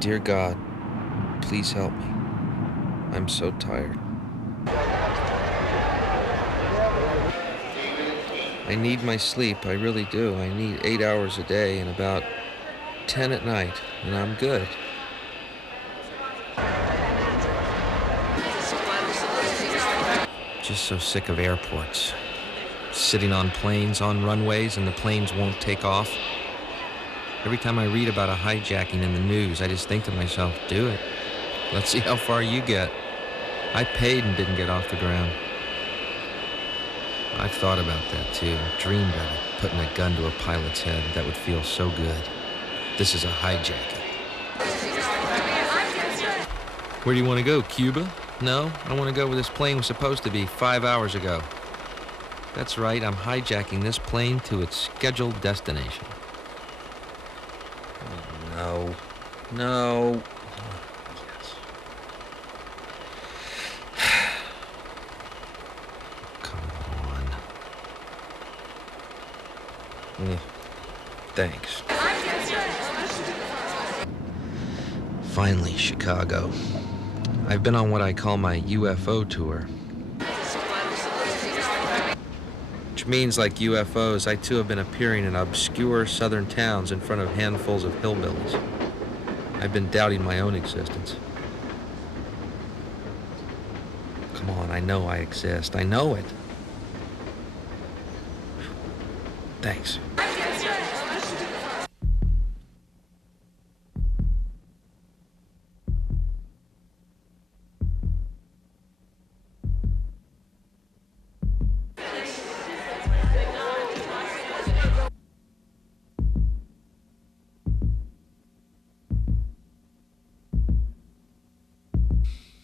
Dear God, please help me. I'm so tired. I need my sleep, I really do. I need 8 hours a day and about 10 at night, and I'm good. Just so sick of airports. Sitting on planes, on runways, and the planes won't take off. Every time I read about a hijacking in the news, I just think to myself, do it. Let's see how far you get. I paid and didn't get off the ground. I've thought about that too, dreamed of it, putting a gun to a pilot's head. That would feel so good. This is a hijacking. Where do you want to go, Cuba? No, I want to go where this plane was supposed to be 5 hours ago. That's right, I'm hijacking this plane to its scheduled destination. Oh, no. No. Yes. Come on. Thanks. Finally, Chicago. I've been on what I call my UFO tour. Which means, like UFOs, I too have been appearing in obscure southern towns in front of handfuls of hillbillies. I've been doubting my own existence. Come on, I know I exist. I know it. Thanks.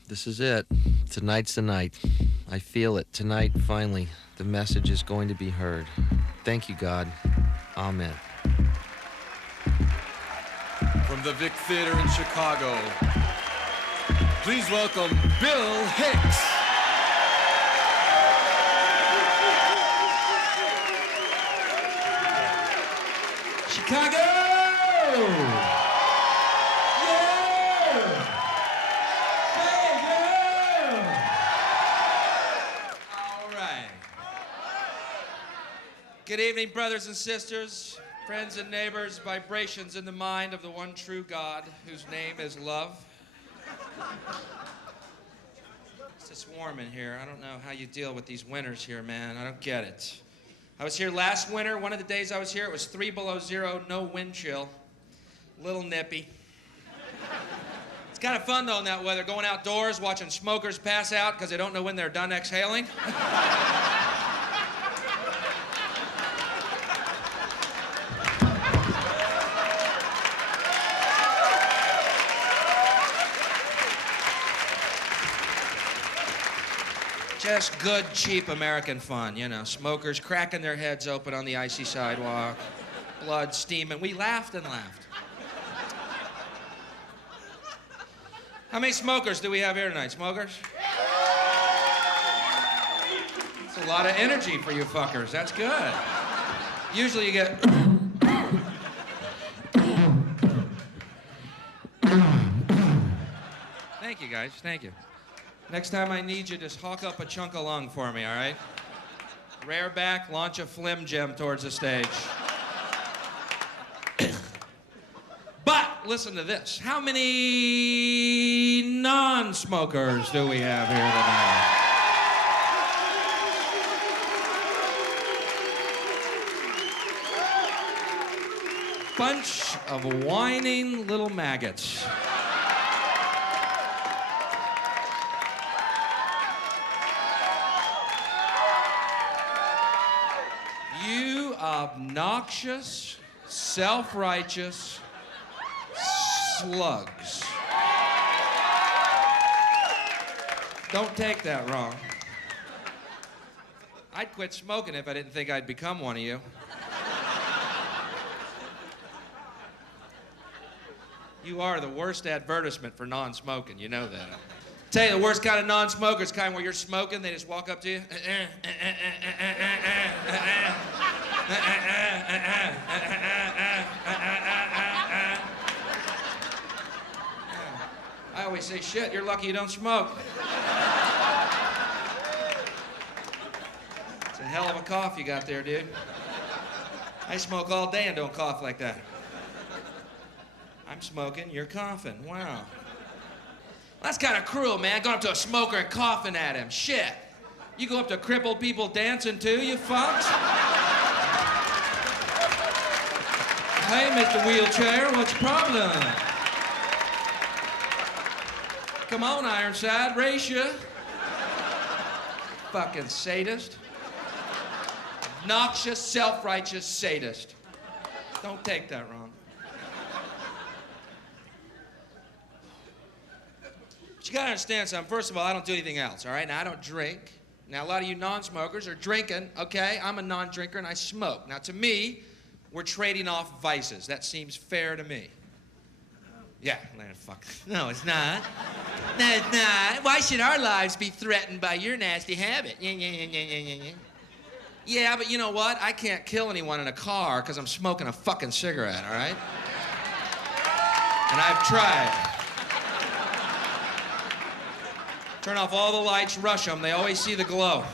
This is it. Tonight's the night. I feel it. Tonight, finally, the message is going to be heard. Thank you, God. Amen. From the Vic Theater in Chicago, please welcome Bill Hicks. Chicago! Good evening, brothers and sisters, friends and neighbors, vibrations in the mind of the one true God, whose name is love. It's just warm in here. I don't know how you deal with these winters here, man. I don't get it. I was here last winter. One of the days I was here, it was 3 below zero, no wind chill. Little nippy. It's kind of fun, though, in that weather, going outdoors, watching smokers pass out because they don't know when they're done exhaling. Just good, cheap American fun, you know. Smokers cracking their heads open on the icy sidewalk, blood steaming. We laughed and laughed. How many smokers do we have here tonight? Smokers? It's a lot of energy for you fuckers. That's good. Usually you get... Thank you, guys. Thank you. Next time I need you, just hawk up a chunk of lung for me, all right? Rear back, launch a flim gem towards the stage. But listen to this. How many non-smokers do we have here tonight? Bunch of whining little maggots. Obnoxious, self-righteous slugs. Don't take that wrong. I'd quit smoking if I didn't think I'd become one of you. You are the worst advertisement for non-smoking, you know that. Tell you, the worst kind of non-smoker is kind where you're smoking, they just walk up to you. say, shit, you're lucky you don't smoke. It's a hell of a cough you got there, dude. I smoke all day and don't cough like that. I'm smoking, you're coughing. Wow. Well, that's kind of cruel, man, going up to a smoker and coughing at him. Shit. You go up to crippled people dancing too, you fucks? Hey, Mr. Wheelchair, what's your problem? Come on, Ironside, race ya. Fucking sadist. Obnoxious, self-righteous sadist. Don't take that wrong. But you gotta understand something. First of all, I don't do anything else, all right? Now, I don't drink. Now, a lot of you non-smokers are drinking, okay? I'm a non-drinker and I smoke. Now, to me, we're trading off vices. That seems fair to me. Yeah, fuck. No, it's not. No, it's not. Why should our lives be threatened by your nasty habit? Yeah, but you know what? I can't kill anyone in a car because I'm smoking a fucking cigarette, all right? And I've tried. Turn off all the lights, rush them. They always see the glow.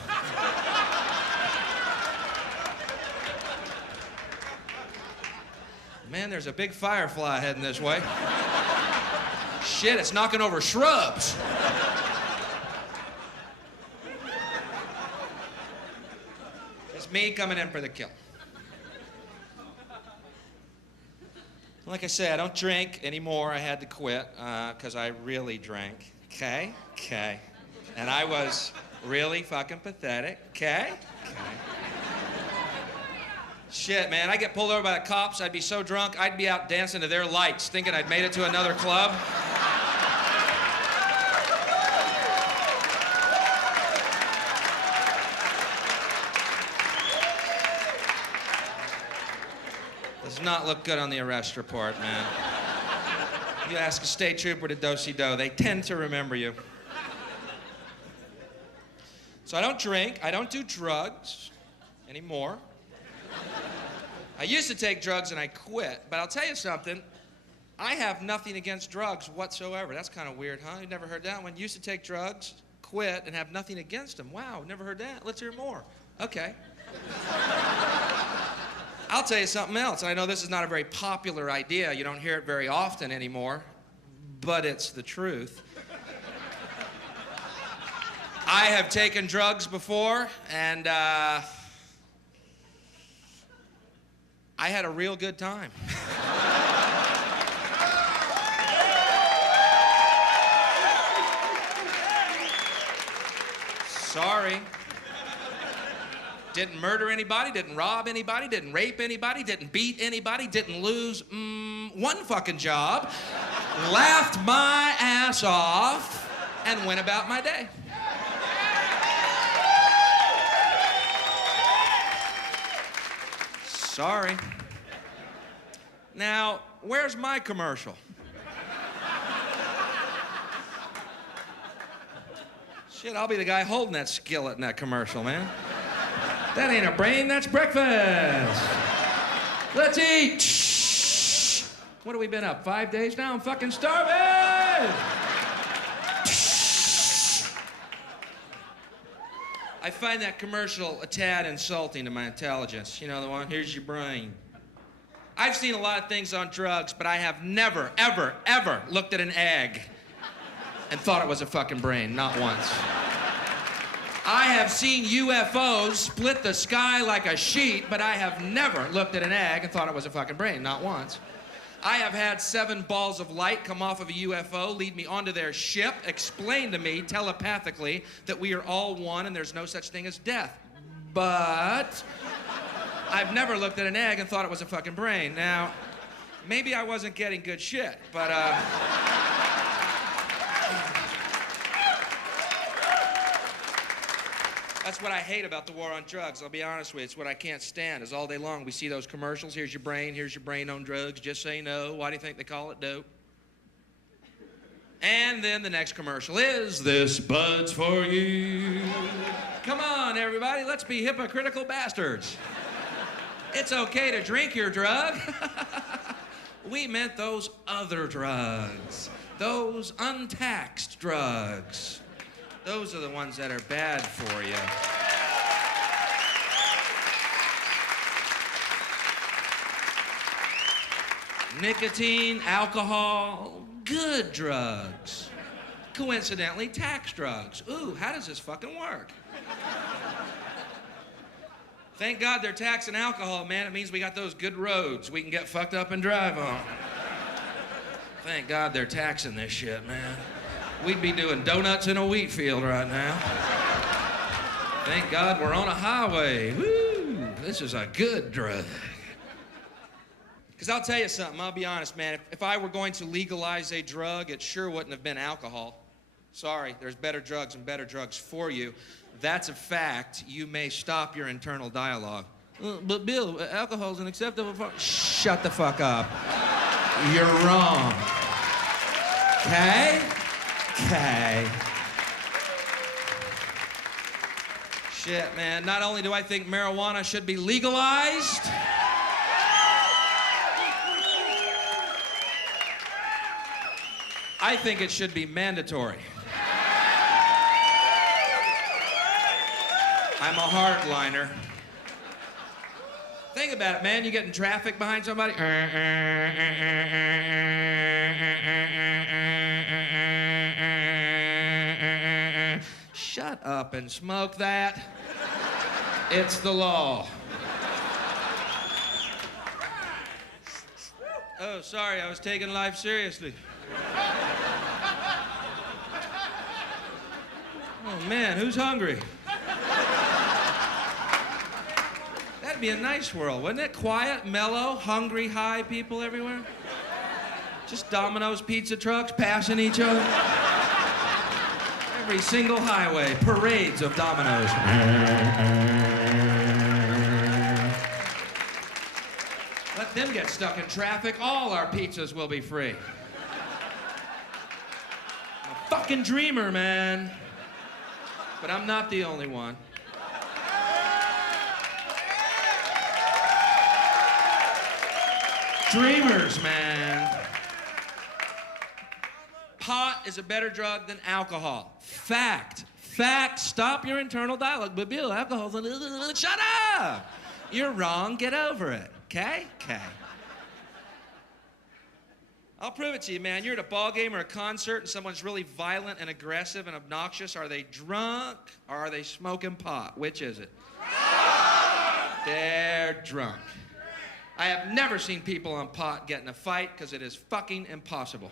Man, there's a big firefly heading this way. Shit, it's knocking over shrubs. It's me coming in for the kill. Like I say, I don't drink anymore. I had to quit because I really drank. Okay? Okay. And I was really fucking pathetic. Okay? Okay. Shit, man, I get pulled over by the cops, I'd be so drunk, I'd be out dancing to their lights, thinking I'd made it to another club. Does not look good on the arrest report, man. You ask a state trooper to do-si-do, they tend to remember you. So I don't drink, I don't do drugs anymore. I used to take drugs and I quit, but I'll tell you something, I have nothing against drugs whatsoever. That's kind of weird, huh? You've never heard that one? Used to take drugs, quit, and have nothing against them. Wow, never heard that. Let's hear more. Okay. I'll tell you something else, and I know this is not a very popular idea. You don't hear it very often anymore, but it's the truth. I have taken drugs before, and I had a real good time. Sorry. Didn't murder anybody, didn't rob anybody, didn't rape anybody, didn't beat anybody, didn't lose one fucking job, laughed my ass off, and went about my day. Sorry. Now, where's my commercial? Shit, I'll be the guy holding that skillet in that commercial, man. That ain't a brain, that's breakfast. Let's eat. Shh. What have we been up, 5 days now? I'm fucking starving. I find that commercial a tad insulting to my intelligence. You know the one, here's your brain. I've seen a lot of things on drugs, but I have never, ever, ever looked at an egg and thought it was a fucking brain, not once. I have seen UFOs split the sky like a sheet, but I have never looked at an egg and thought it was a fucking brain, not once. I have had 7 balls of light come off of a UFO, lead me onto their ship, explain to me telepathically that we are all one and there's no such thing as death. But I've never looked at an egg and thought it was a fucking brain. Now, maybe I wasn't getting good shit, but that's what I hate about the war on drugs. I'll be honest with you. It's what I can't stand is all day long we see those commercials. Here's your brain on drugs. Just say no. Why do you think they call it dope? And then the next commercial is this bud's for you. Come on, everybody. Let's be hypocritical bastards. It's okay to drink your drug. We meant those other drugs. Those untaxed drugs. Those are the ones that are bad for you. Nicotine, alcohol, good drugs. Coincidentally, tax drugs. Ooh, how does this fucking work? Thank God they're taxing alcohol, man. It means we got those good roads we can get fucked up and drive on. Thank God they're taxing this shit, man. We'd be doing donuts in a wheat field right now. Thank God we're on a highway. Woo! This is a good drug. Because I'll tell you something, I'll be honest, man. If I were going to legalize a drug, it sure wouldn't have been alcohol. Sorry, there's better drugs and better drugs for you. That's a fact. You may stop your internal dialogue. But Bill, alcohol's an acceptable form. Shut the fuck up. You're wrong. Okay? Okay. Shit, man. Not only do I think marijuana should be legalized, I think it should be mandatory. I'm a hardliner. Think about it, man. You get in traffic behind somebody. Shut up and smoke that. It's the law. Oh, sorry, I was taking life seriously. Oh, man, who's hungry? That'd be a nice world, wouldn't it? Quiet, mellow, hungry, high people everywhere. Just Domino's pizza trucks passing each other. Every single highway, parades of Domino's. Let them get stuck in traffic. All our pizzas will be free. I'm a fucking dreamer, man. But I'm not the only one. Dreamers, man. Pot is a better drug than alcohol. Fact. Fact. Stop your internal dialogue. But Bill, alcohol's shut up! You're wrong. Get over it. Okay? Okay. I'll prove it to you, man. You're at a ball game or a concert and someone's really violent and aggressive and obnoxious. Are they drunk or are they smoking pot? Which is it? They're drunk. I have never seen people on pot get in a fight because it is fucking impossible.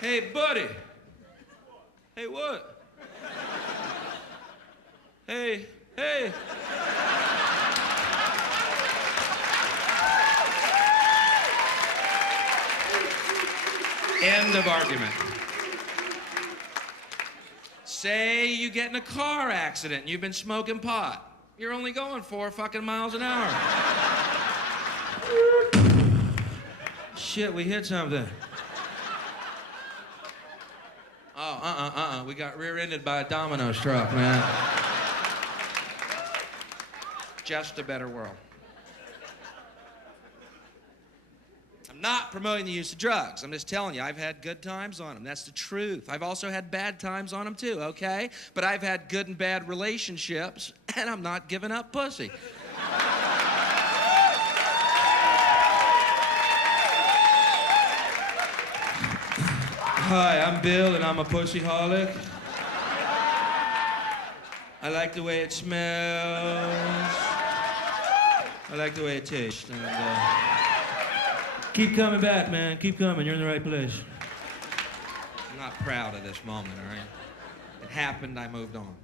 Hey, buddy. Hey, what? Hey, hey. End of argument. Say you get in a car accident and you've been smoking pot. You're only going 4 fucking miles an hour. Shit, we hit something. Oh, we got rear-ended by a Domino's truck, man. Just a better world. I'm not promoting the use of drugs. I'm just telling you, I've had good times on them. That's the truth. I've also had bad times on them too, okay? But I've had good and bad relationships, and I'm not giving up pussy. Hi, I'm Bill, and I'm a pussyholic. I like the way it smells. I like the way it tastes. And, keep coming back, man. Keep coming. You're in the right place. I'm not proud of this moment, all right? It happened. I moved on.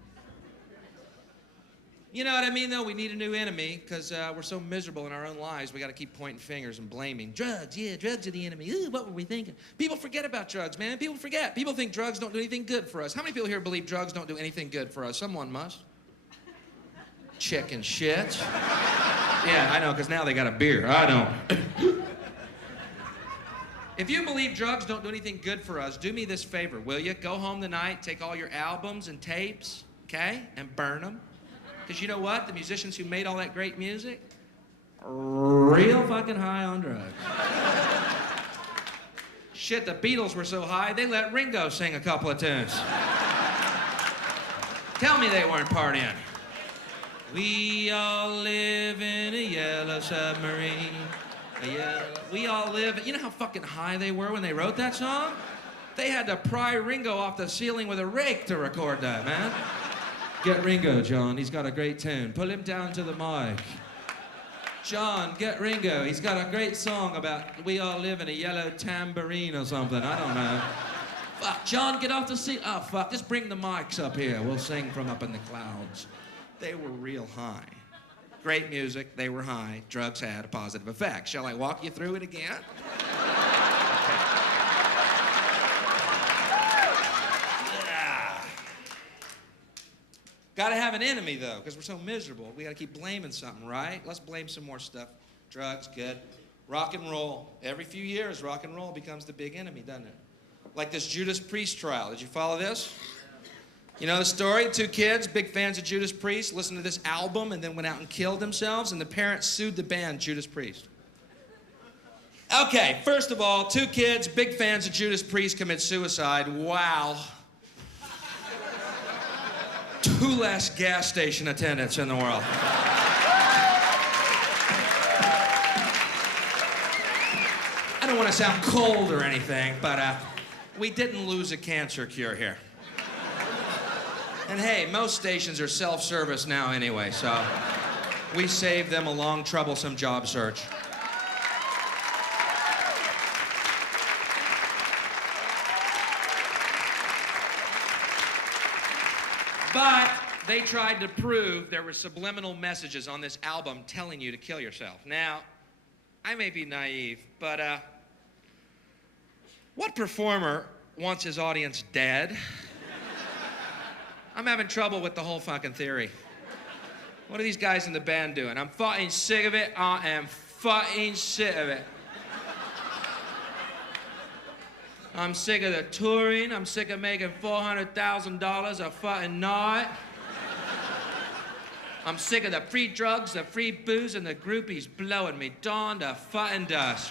You know what I mean, though? We need a new enemy because we're so miserable in our own lives. We got to keep pointing fingers and blaming. Drugs, yeah, drugs are the enemy. Ooh, what were we thinking? People forget about drugs, man. People forget. People think drugs don't do anything good for us. How many people here believe drugs don't do anything good for us? Someone must. Chicken shit. Yeah, I know, because now they got a beer. I don't. If you believe drugs don't do anything good for us, do me this favor, will you? Go home tonight, take all your albums and tapes, okay, and burn them. Because you know what? The musicians who made all that great music, real fucking high on drugs. Shit, the Beatles were so high, they let Ringo sing a couple of tunes. Tell me they weren't partying. We all live in a yellow submarine. We all live... You know how fucking high they were when they wrote that song? They had to pry Ringo off the ceiling with a rake to record that, man. Get Ringo, John. He's got a great tune. Pull him down to the mic. John, get Ringo. He's got a great song about we all live in a yellow tambourine or something. I don't know. Fuck, John, get off the seat. Oh, fuck, just bring the mics up here. We'll sing from up in the clouds. They were real high. Great music, they were high. Drugs had a positive effect. Shall I walk you through it again? Gotta have an enemy, though, because we're so miserable. We gotta keep blaming something, right? Let's blame some more stuff. Drugs, good. Rock and roll. Every few years, rock and roll becomes the big enemy, doesn't it? Like this Judas Priest trial. Did you follow this? You know the story? Two kids, big fans of Judas Priest, listened to this album and then went out and killed themselves, and the parents sued the band Judas Priest. Okay, first of all, two kids, big fans of Judas Priest, commit suicide. Wow. Two less gas station attendants in the world. I don't want to sound cold or anything, but we didn't lose a cancer cure here. And hey, most stations are self-service now anyway, so we saved them a long, troublesome job search. But they tried to prove there were subliminal messages on this album telling you to kill yourself. Now, I may be naive, but what performer wants his audience dead? I'm having trouble with the whole fucking theory. What are these guys in the band doing? I'm fucking sick of it. I am fucking sick of it. I'm sick of the touring. I'm sick of making $400,000 a fucking night. I'm sick of the free drugs, the free booze, and the groupies blowing me dawn to fucking dust.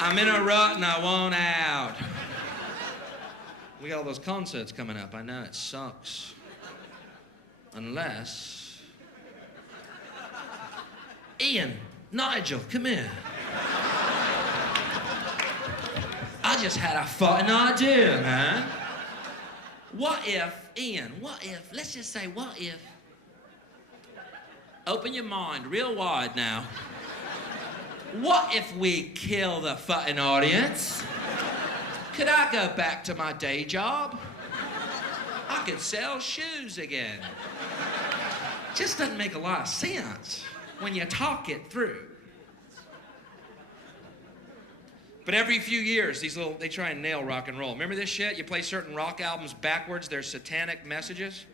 I'm in a rut and I want out. We got all those concerts coming up. I know it sucks. Unless... Ian, Nigel, come here. I just had a fucking idea, man. What if, Ian, let's just say, what if... Open your mind real wide now. What if we kill the fucking audience? Could I go back to my day job? I could sell shoes again. Just doesn't make a lot of sense when you talk it through. But every few years, they try and nail rock and roll. Remember this shit? You play certain rock albums backwards, there's satanic messages.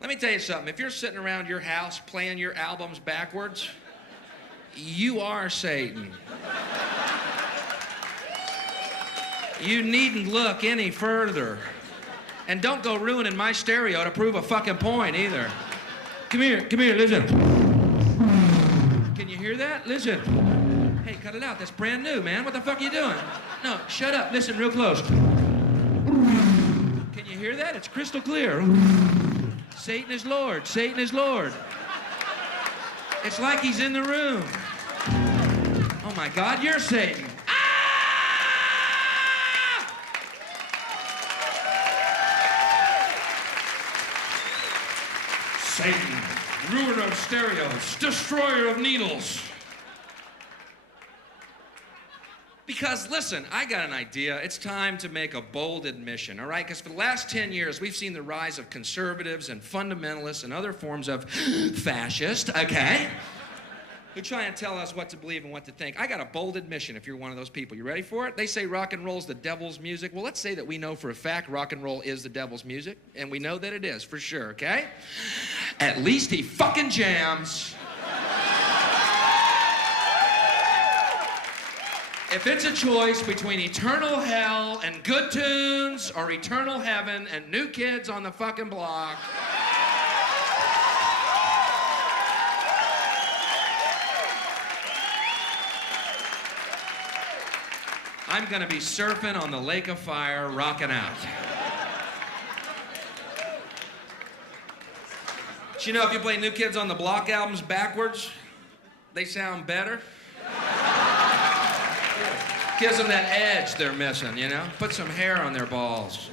Let me tell you something. If you're sitting around your house playing your albums backwards, you are Satan. You needn't look any further. And don't go ruining my stereo to prove a fucking point either. Come here, listen. Can you hear that? Listen. Hey, cut it out. That's brand new, man. What the fuck are you doing? No, shut up. Listen real close. Can you hear that? It's crystal clear. Satan is Lord. Satan is Lord. It's like he's in the room. Oh my God, you're Satan. Ah! Satan, ruiner of stereos, destroyer of needles. Because, listen, I got an idea. It's time to make a bold admission, all right? Because for the last 10 years, we've seen the rise of conservatives and fundamentalists and other forms of fascist, okay? Who try and tell us what to believe and what to think. I got a bold admission if you're one of those people. You ready for it? They say rock and roll's the devil's music. Well, let's say that we know for a fact rock and roll is the devil's music, and we know that it is, for sure, okay? At least he fucking jams. If it's a choice between eternal hell and good tunes or eternal heaven and new kids on the fucking block, I'm gonna be surfing on the lake of fire, rocking out. But you know, if you play New Kids on the Block albums backwards, they sound better. Gives them that edge they're missing, you know? Put some hair on their balls.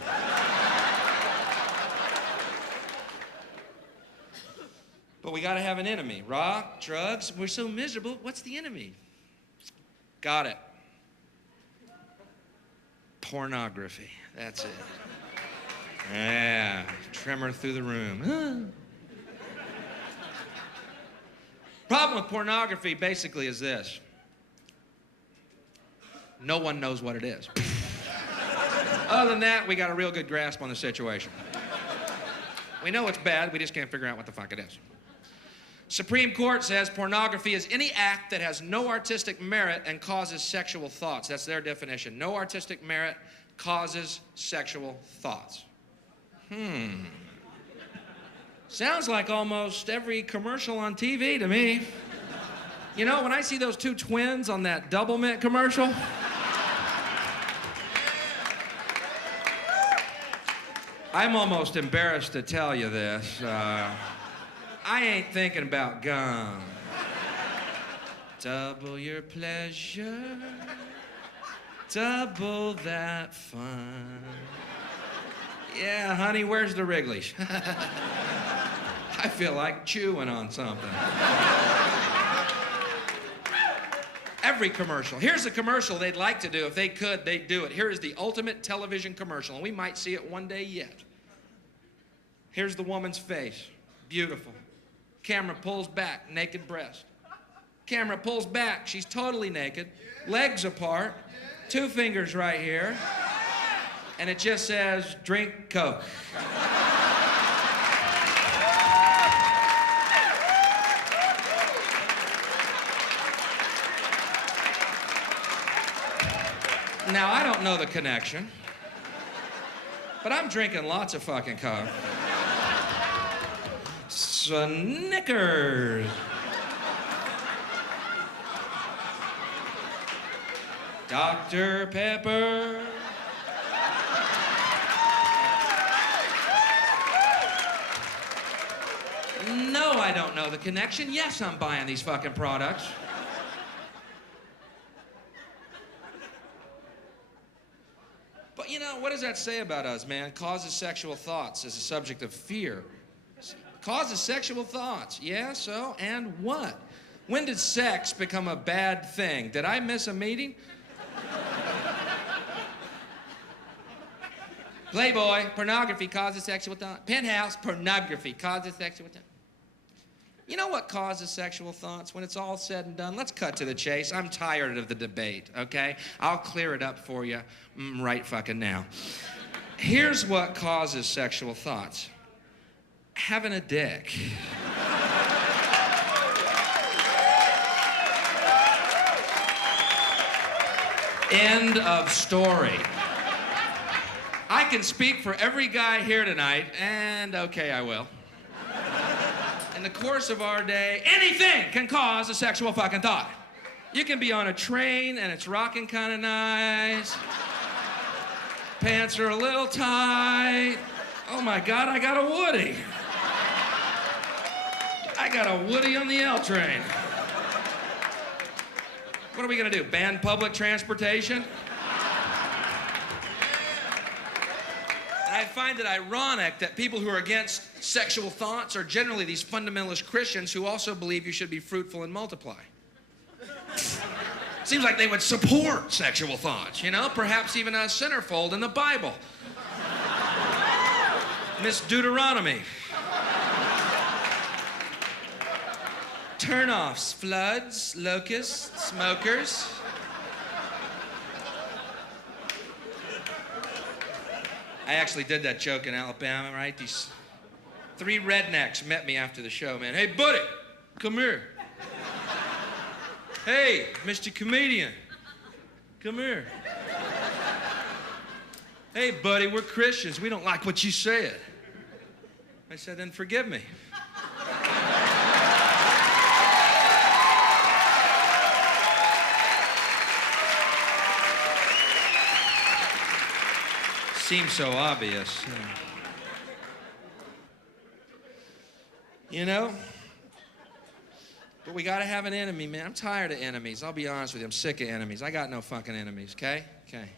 But we gotta have an enemy. Rock, drugs, we're so miserable. What's the enemy? Got it. Pornography. That's it. Yeah, tremor through the room. Problem with pornography basically is this. No one knows what it is. Other than that, we got a real good grasp on the situation. We know it's bad, we just can't figure out what the fuck it is. Supreme Court says pornography is any act that has no artistic merit and causes sexual thoughts. That's their definition. No artistic merit causes sexual thoughts. Sounds like almost every commercial on TV to me. You know, when I see those two twins on that Double Mint commercial, I'm almost embarrassed to tell you this. I ain't thinking about gum. Double your pleasure, double that fun. Yeah, honey, where's the Wrigley's? I feel like chewing on something. Every commercial. Here's a commercial they'd like to do. If they could, they'd do it. Here is the ultimate television commercial, and we might see it one day yet. Here's the woman's face. Beautiful. Camera pulls back, naked breast. Camera pulls back, she's totally naked. Legs apart, 2 fingers right here. And it just says, drink Coke. Now, I don't know the connection, but I'm drinking lots of fucking Coke. Snickers. Dr. Pepper. No, I don't know the connection. Yes, I'm buying these fucking products. But you know, what does that say about us, man? Causes sexual thoughts as a subject of fear. Causes sexual thoughts. Yeah, so, and what? When did sex become a bad thing? Did I miss a meeting? Playboy, pornography causes sexual thoughts. Penthouse, pornography causes sexual thoughts. You know what causes sexual thoughts? When it's all said and done, let's cut to the chase. I'm tired of the debate, okay? I'll clear it up for you right fucking now. Here's what causes sexual thoughts. Having a dick. End of story. I can speak for every guy here tonight, and okay, I will. In the course of our day, anything can cause a sexual fucking thought. You can be on a train and it's rocking kind of nice. Pants are a little tight. Oh my God, I got a Woody. I got a Woody on the L train. What are we gonna do, ban public transportation? I find it ironic that people who are against sexual thoughts are generally these fundamentalist Christians who also believe you should be fruitful and multiply. Seems like they would support sexual thoughts, you know? Perhaps even a centerfold in the Bible. Miss Deuteronomy. Turnoffs, floods, locusts, smokers. I actually did that joke in Alabama, right? These 3 rednecks met me after the show, man. Hey, buddy, come here. Hey, Mr. Comedian, come here. Hey, buddy, we're Christians. We don't like what you said. I said, then forgive me. seems so obvious. You know? But we gotta have an enemy, man. I'm tired of enemies. I'll be honest with you. I'm sick of enemies. I got no fucking enemies, okay? Okay.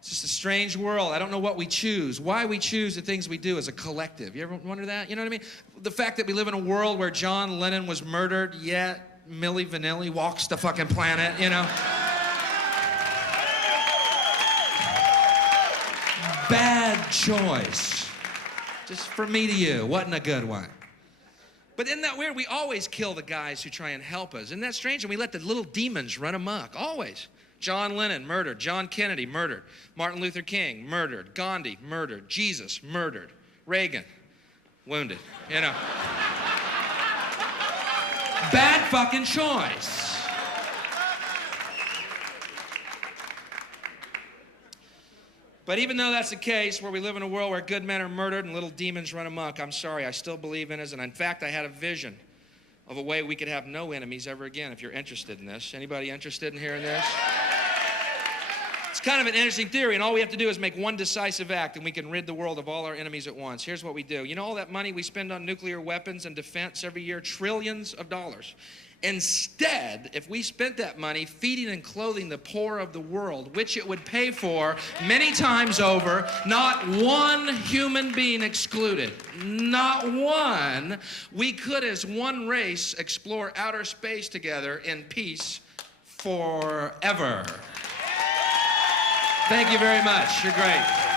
It's just a strange world. I don't know what we choose. Why we choose the things we do as a collective. You ever wonder that? You know what I mean? The fact that we live in a world where John Lennon was murdered, yet Milli Vanilli walks the fucking planet, you know? Bad choice. Just from me to you. Wasn't a good one. But isn't that weird? We always kill the guys who try and help us. Isn't that strange? And we let the little demons run amok. Always. John Lennon, murdered. John Kennedy, murdered. Martin Luther King, murdered. Gandhi, murdered. Jesus, murdered. Reagan, wounded. You know. Bad fucking choice. But even though that's the case, where we live in a world where good men are murdered and little demons run amok, I'm sorry, I still believe in us. And in fact, I had a vision of a way we could have no enemies ever again, if you're interested in this. Anybody interested in hearing this? It's kind of an interesting theory, and all we have to do is make one decisive act, and we can rid the world of all our enemies at once. Here's what we do. You know all that money we spend on nuclear weapons and defense every year? Trillions of dollars. Instead, if we spent that money feeding and clothing the poor of the world, which it would pay for many times over, not one human being excluded, not one, we could as one race explore outer space together in peace forever. Thank you very much. You're great.